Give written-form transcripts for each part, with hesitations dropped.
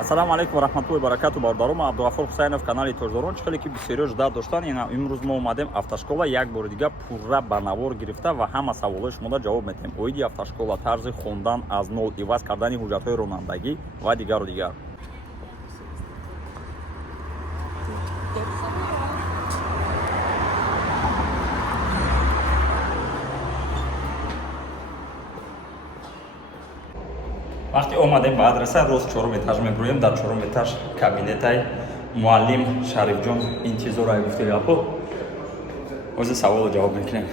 Ассаламу алейкум ва рахматуллоҳи ва баракату. Бародарум Абдуғафур Ҳусайнов, канали Тоҷдорон. Хеле ки бисёриҳо жуда доштан. Имрӯз мо омадем автошкола як бори дига пурра ба навор гирифта ва ҳама саволҳои шуморо ҷавоб медиҳем. Оиди автошкола, тарзи хондан аз нол, иваз кардани ҳуҷҷатҳои ронандагӣ ва дигару дигар. вақте омадем ба адреса рост 4 этаж мебурем. дар 4 этаж кабинетай муаллим Шарифҷон интизорай гуфти гапо. ҳозир саволо ҷавоб мекунем.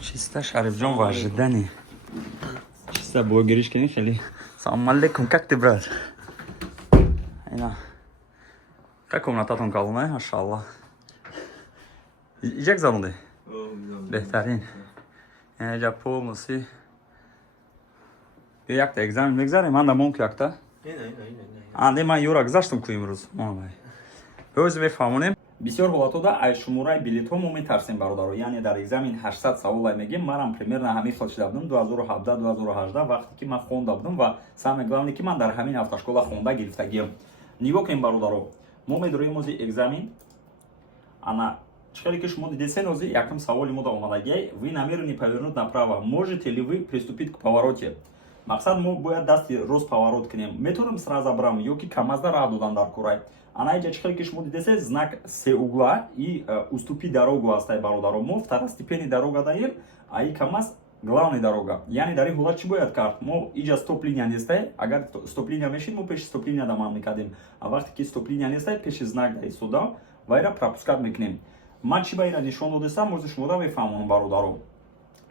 чиста Шарифҷон в ожидании. чиста блогериш кунӣ хеле. Салому алейкум, как ты, брат? Как комнататон калонае, машааллах. Иҷак зануде? Беҳтарин. Иҷа полностью. Якта экзамен мегзарем, ман да монку якта. Не, ман ёра гузаштам ку имрӯз. Ҳозир мефаҳмонем. бисёр ҳолатода аз шумораи билетҳо мо метарсем бародаро. Яъне дар экзамен 800 саволай мегем. Манам примерно ҳамин хел шуда будам 2017-2018 вақте ки ман хонда будам ва самое главное ки ман дар ҳамин автошкола хонда гирифтагиам. Нигоҳ кунем бародаро. Мо медорем ҳозир экзамен. Ана чхеле ки шумо дидесен ҳозир якум саволи мо да омадагиай. Вы намерены повернуть направо. Можете ли вы приступить к повороте? Мақсад мо бояд дасти рост поворот кунем. Метавонам сразу брам ё ки камазда раҳ додан дар курай. Ана иҷа чхеле ки шумо дидесен знак се угла и уступи дорогу ҳастай бародаро. Мо второстепенный дорога даем, а и камаз главный дорога. Яъне дар ин ҳолат чӣ бояд кард? Мо иҷа стоп линия нестай. Агар стоп линия мешид, мо пеши стоп линия дамал мекардем. А вақте ки стоп линия нестай, пеши знак да истода, вайра пропускат мекунем. Ман чӣ ба ира нишон додастам, ҳозир шумода мефаҳмонам бародаро.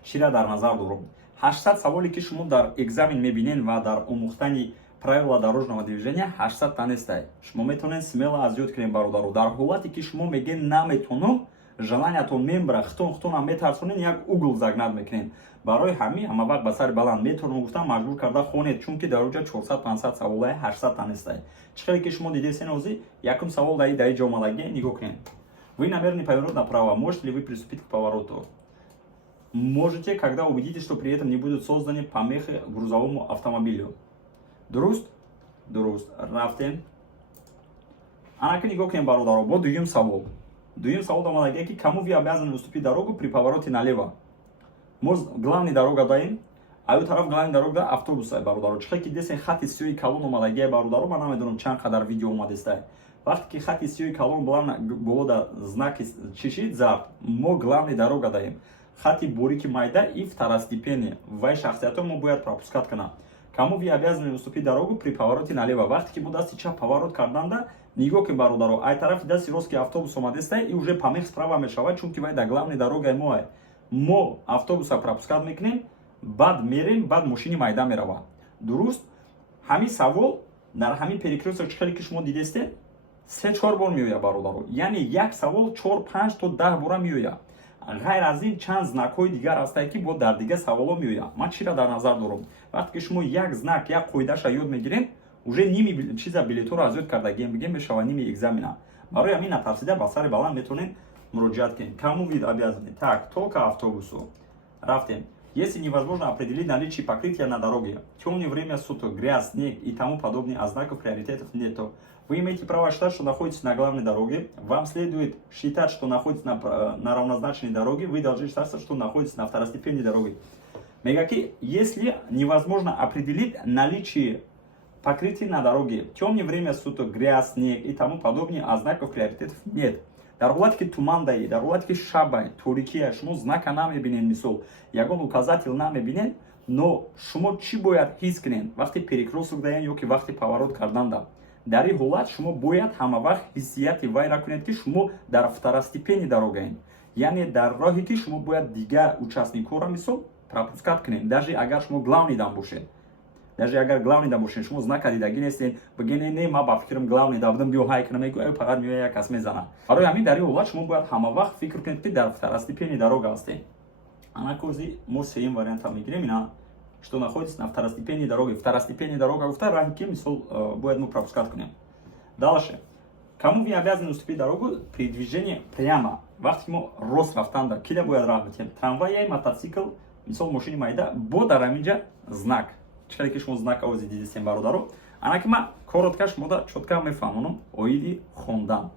Чира дар назар дорам. 800 саволе ки шумо дар экзамен мебинен ва дар омӯхтани правила дорожного движения 800 та нестай. Шумо метавонед смело аз ёд кунем бародаро. Дар ҳолате ки шумо мегем наметонам, желаниятон мембара, хитон метарсонен, як угл загнат мекунем. Барои ҳамин ҳама вақт ба сари баланд метавонам гуфтам маҷбур карда хонед, чунки дар уҷа 400-500 саволаи 800 та нестай. Чӣ хеле ки шумо дидесен ҳозир якум савол дар ҷо омадагӣ, нигоҳ кунед. Вы намерены повернуть направо. Можете ли вы приступить к повороту? Можете, когда убедитесь, что при этом не будут созданы помехи грузовому автомобилю. Дуруст? Дуруст. Рафтем. Анаки нигоҳ кунем бародаро. Бо дуюм савол. Дуюм савол омадагиа ки кому вы обязаны уступить дорогу при повороте налево? Мо главный дорога даем, а ё тараф главный дорога да автобус ай бародаро. Чхеле ки десен хати сиёи калон омадагиа бародаро, ман намедонам чанд қадар видео омадестай. Вақте ки хати сиёи калон боло да знаки чишид зард, мо главный дорога даем. Хати борики майда и второстепенный. Вай шахсиятон мо бояд пропускат кунам. Кому вы обязаны уступить дорогу при повороте налево? Вақте ки мо дасти чап поворот карданда, нигоҳ кун бародаро. Ай тарафи дасти рост ки автобус омадестай и уже помех справа мешавад, чунки вай да главный дорога мо ай. Мо автобуса пропускат мекунем, баъд мерем, баъд мошини майда мерава. Дуруст? Ҳамин савол дар ҳамин перекресток чхеле ки шумо дидесте 3-4 бор меояд бародаро. Яъне як савол 4-5 то 10 бора меояд. ғайр аз ин чанд знакҳои дигар ҳастанд ки бо дар дигар саволо меояд. Ман чиро дар назар дорам? Вақте ки шумо як знак, як қоидаша ёд мегирем, уже ними чиза билетҳоро аз ёд кардагием мешава ними экзамена. Барои ҳамин натарсида ба сари баланд метавонем муроҷиат кунем. Кому вы обязаны? Так, только автобусу. Рафтем. Если невозможно определить наличие покрытия на дороге, темное время суток, грязь, снег и тому подобное, а знаков приоритетов нету, вы имеете право считать, что находитесь на главной дороге. Вам следует считать, что находитесь на равнозначной дороге. Вы должны считать, что находитесь на второстепенной дороге. Мегаки, если невозможно определить наличие покрытия на дороге, темное время суток, грязь, снег и тому подобное, а знаков приоритетов нет. Дар ҳолате ки туман даи, дар ҳолате ки шабай, торикия, шумо знака намебинен, мисол ягон указател намебинен, но шумо чӣ бояд ҳис кунен вақте перекросток даен ё ки вақте поворот карданда? Дар ин ҳолат шумо бояд ҳама вақт ҳиссияти вайра кунед ки шумо дар второстепенный дорогаен. Яъне дар роҳе ки шумо бояд дигар участникҳоро мисол пропускат кунед, даже агар шумо главный дам бошед. Даже агар главный да бошед, шумо знака дидагӣ нестен, бигӯед не ман ба фикрам главный да будам, биё ҳай кунам, мегӯ фақат меояд як кас мезанад. Барои ҳамин дар ин ҳолат шумо бояд ҳама вақт фикр кунед ки дар второстепенный дорога ҳастед. Ана ҳозир мо сеюм варианта мегирем, ина что находится на второстепенной дороге. Второстепенная дорога гуфта раҳи ки мисол бояд мо пропускат кунем. Дальше. Кому вы обязаны уступить дорогу при движении прямо? Вақте ки мо рост рафтанда, кида бояд раҳ битем? Трамвай, мотоцикл, мисол мошини майда бо дар ҳаминҷа знак чиқаре ки шумо знак овози дидистем бародаро ана ки ман коротка шумода чотка мефаҳмонам оиди хондан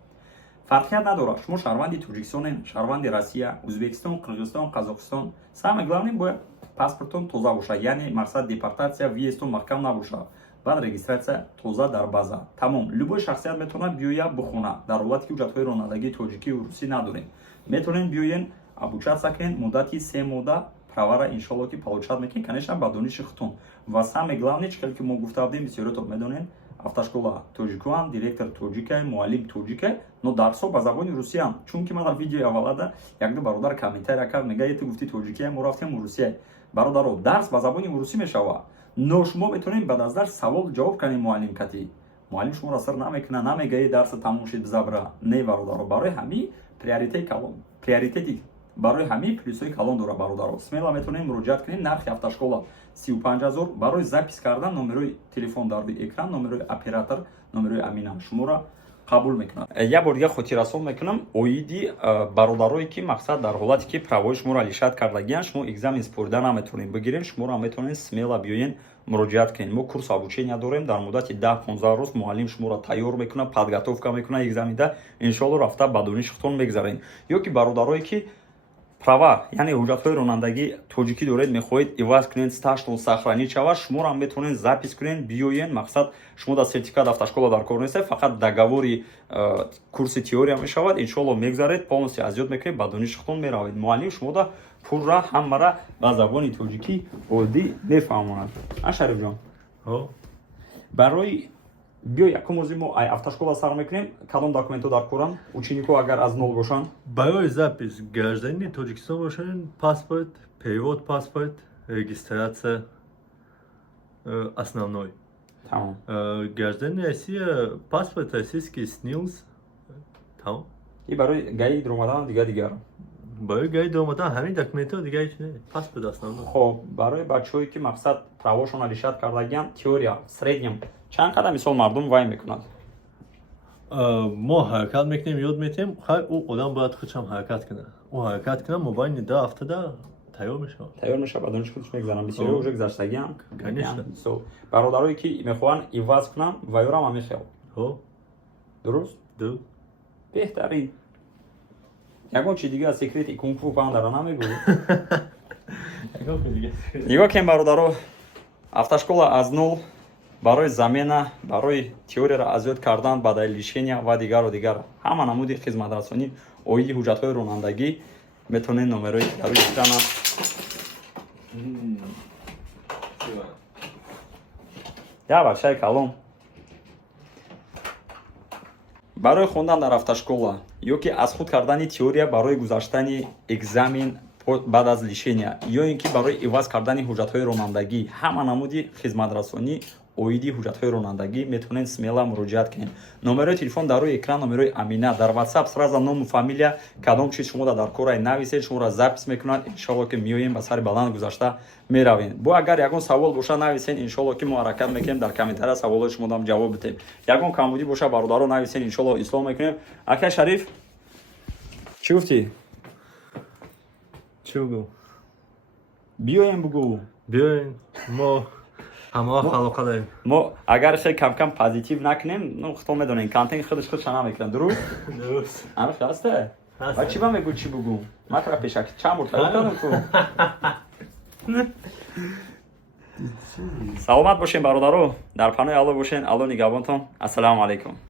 фарқият надорад шумо шаҳрванди тоҷикистонен шаҳрванди россия ӯзбекистон қирғизистон қазоқистон самое главное бояд паспортон тоза бошад яъне мақсад депортатсия въездтон маҳкам набошад баъд регистратсия тоза дар база тамом любой шахсият метавонад биёя бихона дар ҳолате ки ҳуҷҷатҳои ронандагии тоҷикию русӣ надорем метавонем биёен обучаться кунем муддати 3 моҳа правара иншоалло ки получат мекунем конечно ба дониши худтон ва самое главное чиқаре ки мо гуфта будем бисёриатон медонем автошкола тоҷикуан директор тоҷикай муаллим тоҷикай но дарсҳо ба забони русиян чунки ман дар видеои аввалада якду бародар комментария кард мега ту гуфти тоҷикия мо рафтем русия бародаро дарс ба забони русӣ мешавад но шумо метавонем баъд аз дарс савол ҷавоб канем муаллим кати муаллим шуморо сар намекунад намегаи дарса тамом шид бизабра не бародаро барои ҳамин приоритети барои ҳамин плюсҳои калон дора бародаро смело метавонем муроҷиат кунем нархи автошкола 35 000 барои запис кардан номерои телефон дар рӯи экран номерои оператор номерои амина шуморо қабул мекунад як бор дига хотиррасон мекунам оиди бародарое ки мақсад дар ҳолате ки правои шуморо лишат кардагиян шумо экзамен спорида наметавонем бигирем шуморо метавонем смело биёен муроҷиат кунем мо курс обучения дорем дар муддати 10-15 рӯз муаллим шуморо тайёр мекунад подготовка мекунад экзаменда иншоалло рафта ба дониши худтон мегзарем ёки бародарое ки права яъне ҳуҷҷатҳои ронандагии тоҷикӣ доред мехоҳед иваз кунед стажтон сахранӣ шавад шуморо ҳам метавонед запис кунед биёен мақсад шумо дар сертификат автошкола дар кор нестед фақат договори курси теория мешавад иншоалло мегзаред полностью азёд мекунед ба дониши худтон меравед муаллим шумода пурра ҳамаро ба забони тоҷикӣ оддӣ мефаҳмонад шариф ҷон барои биё якум рӯзи мо автошкола сар мекунем кадом документҳо дар коранд ученикҳо агар аз нол бошанд барои запис гражданини тоҷикистон бошанд паспорт перевод паспорт регистратсия основной тамом гражданини россия паспорт российский снилс тамом и барои гаи дромадан дигар барои гаи дромадан ҳамин документҳо дига ҳеч не паспорт основной хоб барои бачаҳое ки мақсад правошон лишат кардагиян теория в среднем чанд қадар мисол мардум вай мекунад мо ҳаракат мекунем ёд метем хай ӯ одам бояд худшам ҳаракат кунад ӯ ҳаракат кунад мобайни 2 ҳафтада тайёр мешавад ба дониши худш мегзарам бисёре уже гузаштагиам конечно бародарое ки мехоҳанд иваз кунам вайёрам ҳамехел дуруст беҳтарин ягон чи дига секрети кунг-фу пандара намегӯ нигоҳ кунем бародаро автошкола аз нол барои замена барои теорияро азёд кардан баъдаи лишения ва дигару дигар ҳама намуди хизматрасонӣ оиди ҳуҷҷатҳои ронандагӣ метавонед номерои дар рӯи экранам я бахшаи калон барои хондан дар автошкола ёки аз худ кардани теория барои гузаштани экзамен баъд аз лишения ё ин ки барои иваз кардани ҳуҷҷатҳои ронандагӣ ҳама намуди хизматрасонӣ оиди ҳуҷҷатҳои ронандагӣ метавонед смело муроҷиат кунед номерои телефон дар рӯи экран номерои амина дар ватсап сразу ному фамилия кадом чиз шумода дар кора нависед шуморо запис мекунад иншоалло ки меоем ба сари баланд гузашта меравем бо агар ягон савол боша нависед иншоалло ки мо ҳаракат мекунем дар комментария саволои шумодам ҷавоб бидем ягон камбудӣ боша бародаро нависед иншоалло ислом мекунем ака шариф чӣ гуфтӣ чӣ бугӯ биёем бугӯ биёем мо ҳама халоқа дарем мо агар хеле камкам позитив накунем ну худтон медонем контент худаш худшон намекунад дуруст ҳамаш ҳаста ва чӣ ба мегӯ чӣ бугӯ матра пешак чанд бор таёр кардам ту саломат бошем бародаро дар панои алло бошен алло нигоҳбонтон ассалому алайкум